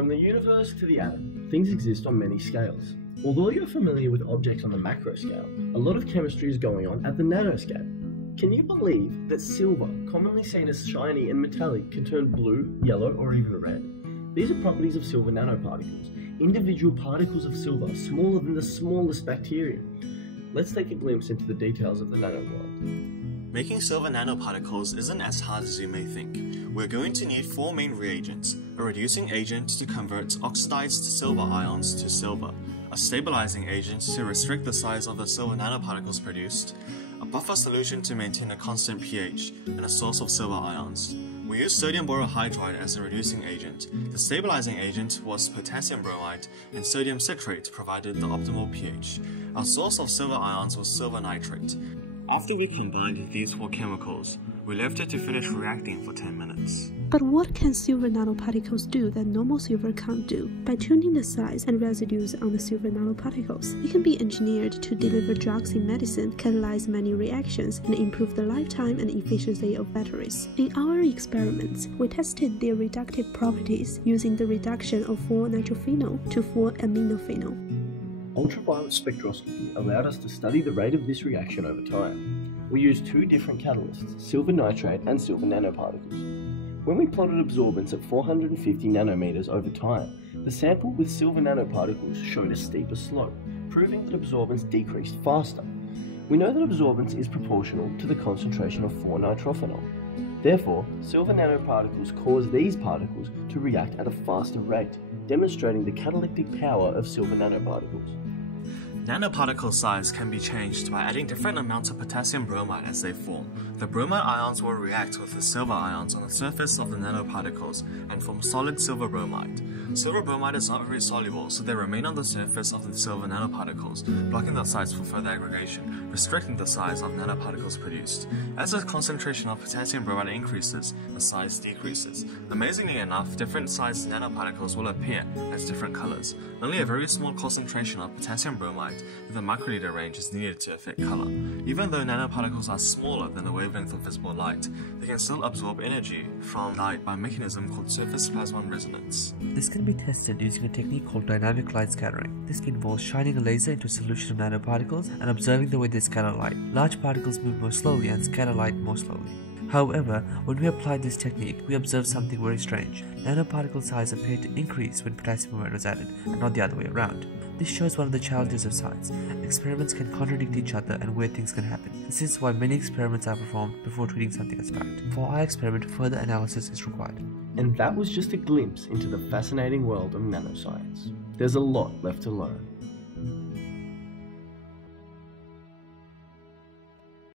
From the universe to the atom, things exist on many scales. Although you're familiar with objects on the macro scale, a lot of chemistry is going on at the nanoscale. Can you believe that silver, commonly seen as shiny and metallic, can turn blue, yellow, or even red? These are properties of silver nanoparticles, individual particles of silver smaller than the smallest bacteria. Let's take a glimpse into the details of the nano world. Making silver nanoparticles isn't as hard as you may think. We're going to need 4 main reagents: a reducing agent to convert oxidized silver ions to silver, a stabilizing agent to restrict the size of the silver nanoparticles produced, a buffer solution to maintain a constant pH, and a source of silver ions. We used sodium borohydride as a reducing agent. The stabilizing agent was potassium bromide, and sodium citrate provided the optimal pH. Our source of silver ions was silver nitrate. After we combined these 4 chemicals, we left it to finish reacting for 10 minutes. But what can silver nanoparticles do that normal silver can't do? By tuning the size and residues on the silver nanoparticles, they can be engineered to deliver drugs in medicine, catalyze many reactions, and improve the lifetime and efficiency of batteries. In our experiments, we tested their reductive properties using the reduction of 4-nitrophenol to 4-aminophenol. Ultraviolet spectroscopy allowed us to study the rate of this reaction over time. We used 2 different catalysts, silver nitrate and silver nanoparticles. When we plotted absorbance at 450 nanometers over time, the sample with silver nanoparticles showed a steeper slope, proving that absorbance decreased faster. We know that absorbance is proportional to the concentration of 4-nitrophenol. Therefore, silver nanoparticles cause these particles to react at a faster rate, demonstrating the catalytic power of silver nanoparticles. Nanoparticle size can be changed by adding different amounts of potassium bromide as they form. The bromide ions will react with the silver ions on the surface of the nanoparticles and form solid silver bromide. Silver bromide is not very soluble, so they remain on the surface of the silver nanoparticles, blocking the sites for further aggregation, restricting the size of nanoparticles produced. As the concentration of potassium bromide increases, the size decreases. Amazingly enough, different sized nanoparticles will appear as different colors. Only a very small concentration of potassium bromide with a microliter range is needed to affect color. Even though nanoparticles are smaller than the wavelength of visible light, they can still absorb energy from light by a mechanism called surface plasmon resonance. This can be tested using a technique called dynamic light scattering. This involves shining a laser into a solution of nanoparticles and observing the way they scatter light. Large particles move more slowly and scatter light more slowly. However, when we applied this technique, we observed something very strange. Nanoparticle size appeared to increase when potassium bromide was added, and not the other way around. This shows one of the challenges of science. Experiments can contradict each other and weird things can happen. This is why many experiments are performed before treating something as fact. For our experiment, further analysis is required. And that was just a glimpse into the fascinating world of nanoscience. There's a lot left to learn.